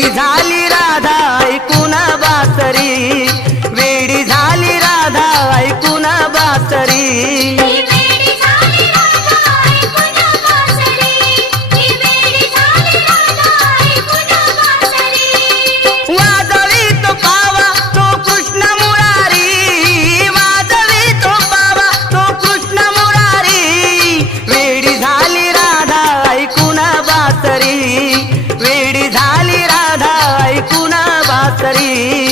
वेडी झाली राधा ऐकून बासरी. वेडी झाली राधा ऐकून बासरी. करी